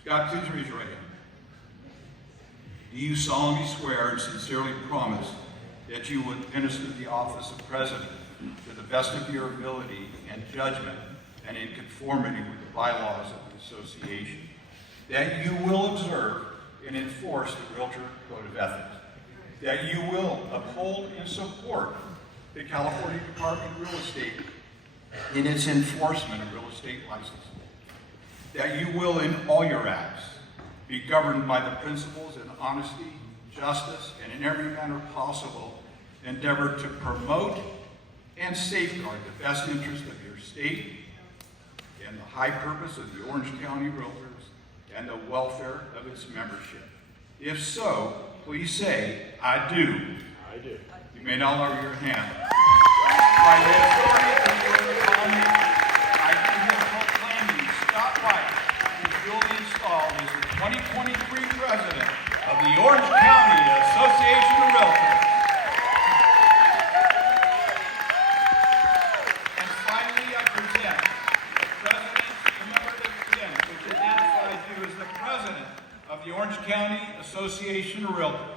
Scott, please raise your right hand. Do you solemnly swear and sincerely promise that you would administer the office of president to the best of your ability and judgment and in conformity with the bylaws of the association, that you will observe and enforce the Realtor Code of Ethics, that you will uphold and support the California Department of Real Estate in its enforcement of real estate licenses, that you will in all your acts be governed by the principles in honesty, justice, and in every manner possible endeavor to promote and safeguard the best interest of your state and the high purpose of the Orange County Realtors and the welfare of its membership. If so, please say, I do. I do. You may now lower your hand. By the authority of the Word of Parliament, I do proclaim you, Scott White, is duly installed as the 2023 President of the Orange County Association of Realtors. And finally, I present the President's commemorative pin, which identifies you as the President of the Orange County Association of Realtors.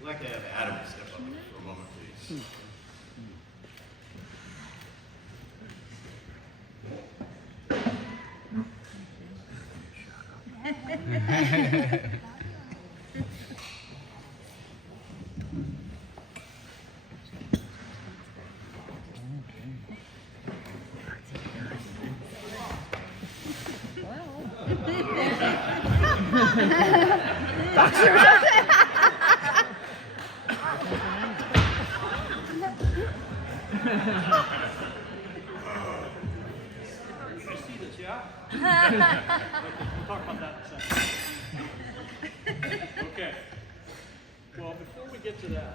I'd like to have Adam step up for a moment, please. Talk about that in a second. Okay. Well, before we get to that,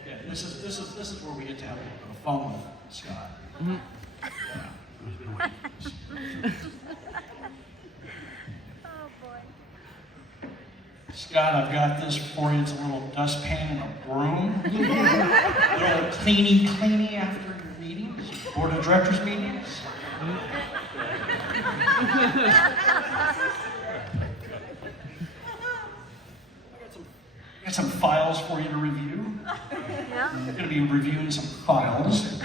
okay, this is where we get to have a phone with Scott. Oh boy. Scott, I've got this for you. It's a little dustpan and a broom. A little cleany after your meetings, board of directors meetings. I got some files for you to review. Yeah. I'm going to be reviewing some files.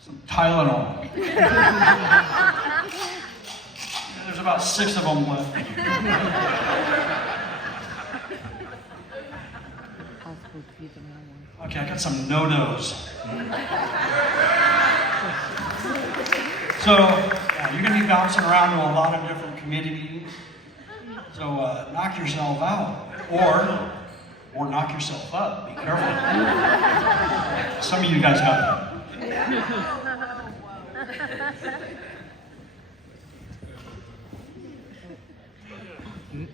Some Tylenol. There's about 6 of them left. Okay, I got some no-nos. So, you're going to be bouncing around to a lot of different committee meetings. So, knock yourself out. Or knock yourself up. Be careful. Some of you guys got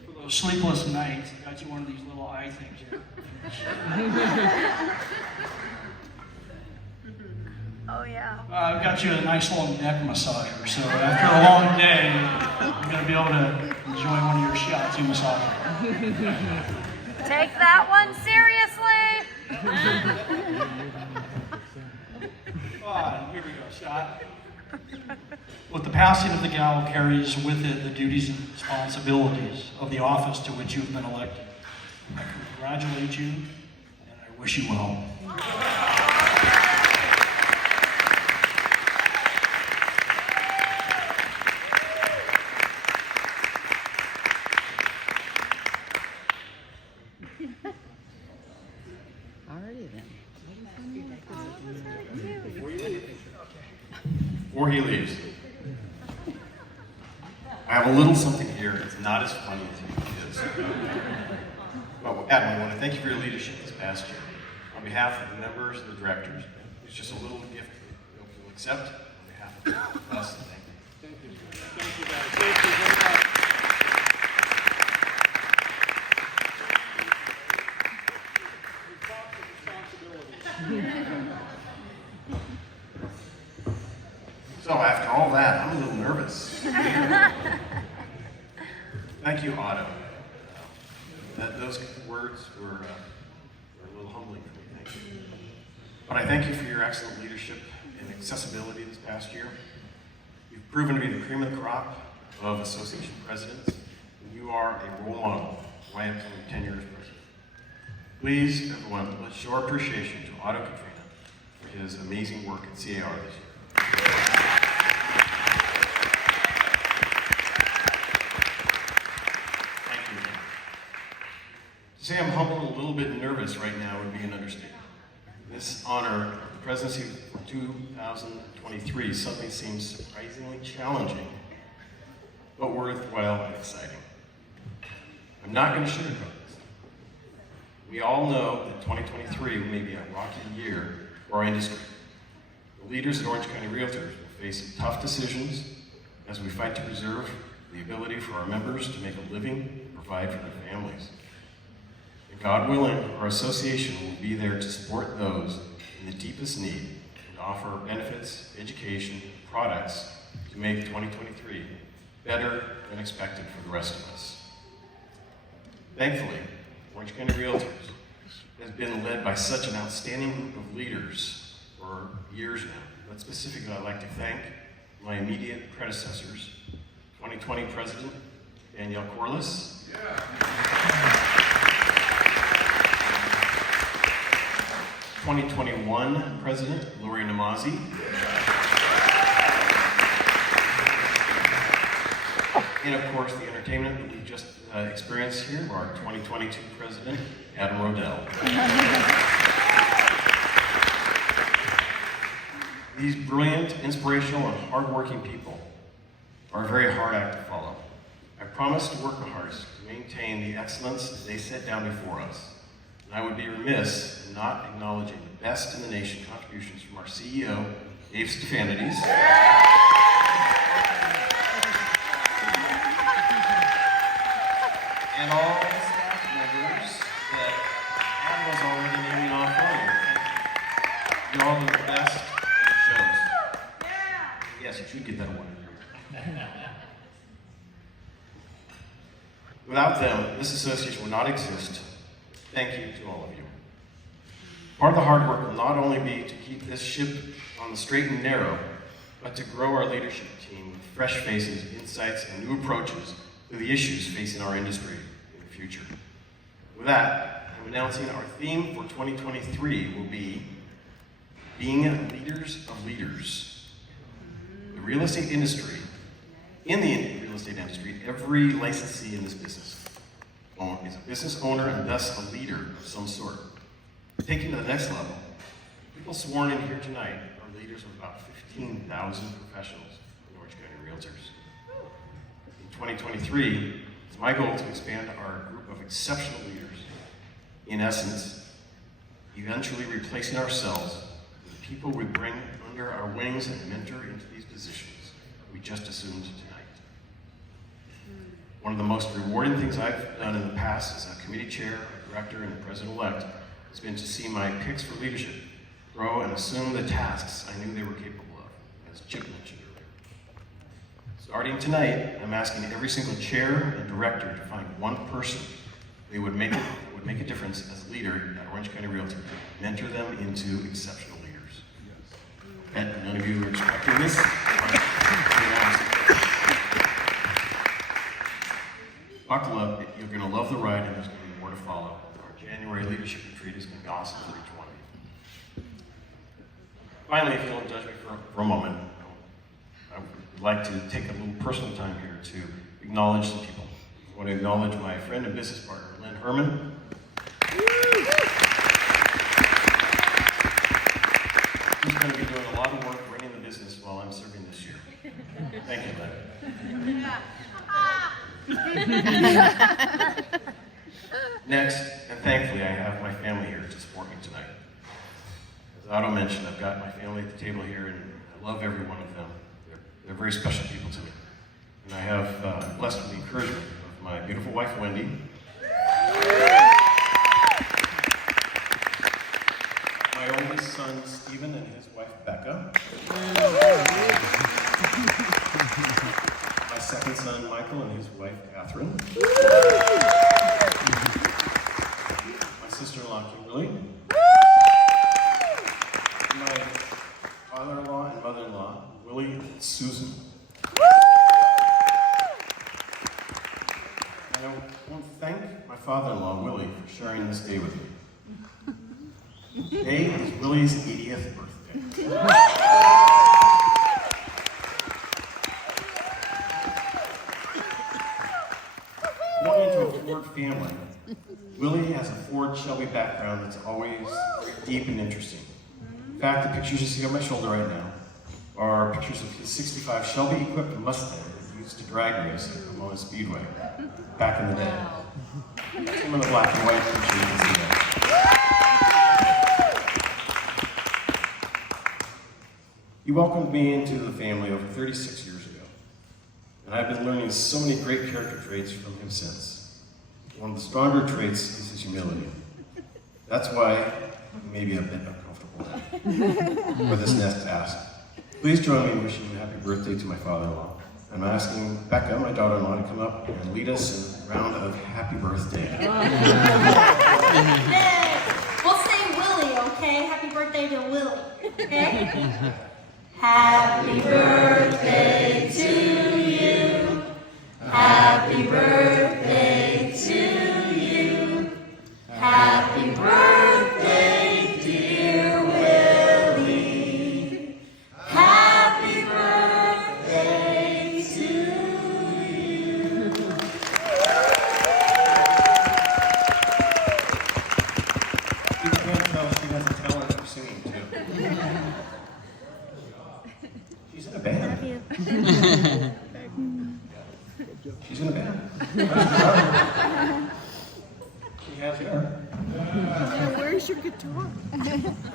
For those sleepless nights, I got you one of these little eye things here. Oh yeah. I've got you a nice little neck massager, so after a long day, you're going to be able to enjoy one of your shiatsu massages. Take that one seriously. Here we go, shot. With the passing of the gavel carries with it the duties and responsibilities of the office to which you have been elected. I congratulate you, and I wish you well. Before he leaves, I have a little something here. It's not as funny as you think it is. Well, Adam, I want to thank you for your leadership this past year. On behalf of the members and the directors, it's just a little gift that you'll accept on behalf of us. Thank you. Thank you. all that, I'm a little nervous. Thank you, Otto. Those words were a little humbling for me, thank you. But I thank you for your excellent leadership and accessibility this past year. You've proven to be the cream of the crop of association presidents, and you are a role model why I'm 10 years president. Please, everyone, let's show our appreciation to Otto Katrina for his amazing work at CAR this year. Thank you. To say I'm humbled and a little bit nervous right now would be an understatement. This honor of the presidency for 2023 suddenly seems surprisingly challenging, but worthwhile and exciting. I'm not going to sugarcoat this. We all know that 2023 may be a rocky year for our industry. The leaders at Orange County Realtors will face some tough decisions as we fight to preserve the ability for our members to make a living and provide for their families. And God willing, our association will be there to support those in the deepest need and to offer benefits, education, and products to make 2023 better than expected for the rest of us. Thankfully, Orange County Realtors has been led by such an outstanding group of leaders for years now. But specifically, I'd like to thank my immediate predecessors, 2020 President Danielle Corliss, 2021 President Lori Namazi, and of course the entertainment that we just experienced here, our 2022 President, Adam Rodell. These brilliant, inspirational, and hardworking people are a very hard act to follow. I promise to work the hardest to maintain the excellence that they set down before us. And I would be remiss in not acknowledging the best in the nation contributions from our CEO, Dave Stefanides, and all the staff members that Adam was already naming off earlier. You're all the best in the shows. Yes, you should get that award. Without them, this association would not exist. Thank you to all of you. Part of the hard work will not only be to keep this ship on the straight and narrow, but to grow our leadership team with fresh faces, insights, and new approaches to the issues facing our industry in the future. With that, I'm announcing our theme for 2023 will be Being Leaders of Leaders. The real estate industry, in the real estate industry, every licensee in this business is a business owner and thus a leader of some sort. Taking to the next level, people sworn in here tonight are leaders of about 15,000 professionals in Orange County Realtors. In 2023, it's my goal to expand our group of exceptional leaders. In essence, eventually replacing ourselves with the people we bring under our wings and mentor into these positions we just assumed tonight. One of the most rewarding things I've done in the past as a committee chair, a director, and a president-elect has been to see my picks for leadership grow and assume the tasks I knew they were capable of, as Chip mentioned earlier. Starting tonight, I'm asking every single chair and director to find one person they would make a difference as a leader at Orange County Realty, mentor them into exceptional leaders. And none of you are expecting this. Buckle up, you're going to love the ride, and there's going to be more to follow. Our January leadership retreat is going to be awesome for each one of you. Finally, if you'll indulge me for a moment, I would like to take a little personal time here to acknowledge some people. I want to acknowledge my friend and business partner, Lynn Herman. He's going to be doing a lot of work running the business while I'm serving this year. Thank you, Lynn. Next, and thankfully, I have my family here to support me tonight. As Otto mentioned, I've got my family at the table here, and I love every one of them. They're very special people to me. And I have blessed with the encouragement of my beautiful wife, Wendy. My oldest son, Stephen, and his wife, Becca. grandson Michael and his wife Catherine. My sister-in-law Kimberly. My father-in-law and mother-in-law, Willie and Susan. And I want to thank my father-in-law, Willie, for sharing this day with me. Today is Willie's 80th birthday. Born into a Ford family, Willie has a Ford Shelby background that's always deep and interesting. In fact, the pictures you see on my shoulder right now are pictures of his 65 Shelby-equipped Mustang that he used to drag race at Pomona Speedway back in the day. Some of the black and white pictures you can see there. He welcomed me into the family over 36 years ago, and I've been learning so many great character traits from him since. One of the stronger traits is his humility. That's why he may be a bit uncomfortable now. For this next ask, please join me in wishing a happy birthday to my father-in-law. I'm asking Becca, my daughter-in-law, to come up and lead us in a round of happy birthday. We'll say Willie, okay? Happy birthday to Willie, okay? Happy birthday to you. Happy birthday to you. Happy birthday, dear Willie. Happy birthday to you. You can't tell she has a talent for singing too. She's in a band. She's in a band. She has hair. Where's your guitar? I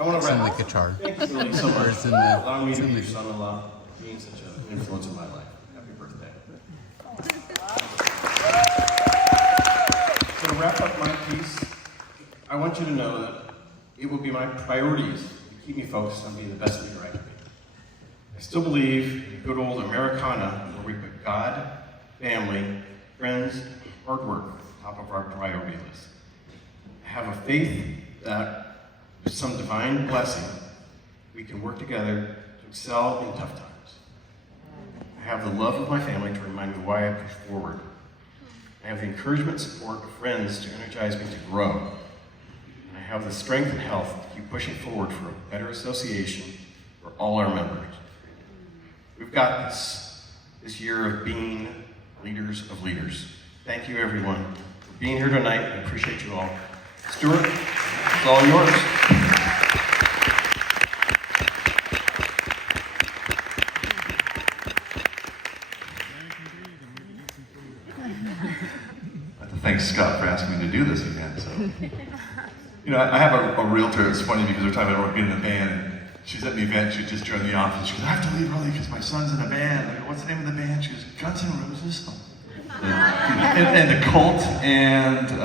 want to It's in the wrap. guitar. Thank you really so much It's for in the- allowing me it's to in be the- your son-in-law, being such an influence in my life. Happy birthday. So to wrap up my piece, I want you to know that it will be my priorities to keep me focused on being the best leader I can be. I still believe in good old Americana, where we put God, family, friends, hard work at the top of our priority list. I have a faith that with some divine blessing, we can work together to excel in tough times. I have the love of my family to remind me why I push forward. I have the encouragement and support of friends to energize me to grow. And I have the strength and health to keep pushing forward for a better association for all our members. We've got this year of being leaders of leaders. Thank you, everyone, for being here tonight. I appreciate you all. Stuart, it's all yours. Thanks, Scott, for asking me to do this again. So, I have a realtor. It's funny because we're talking about being in a band. And she's at the event. She just joined the office. She goes, "I have to leave early because my son's in a band." I go, "What's the name of the band?" She goes, "Guns N' Roses." And the Cult and.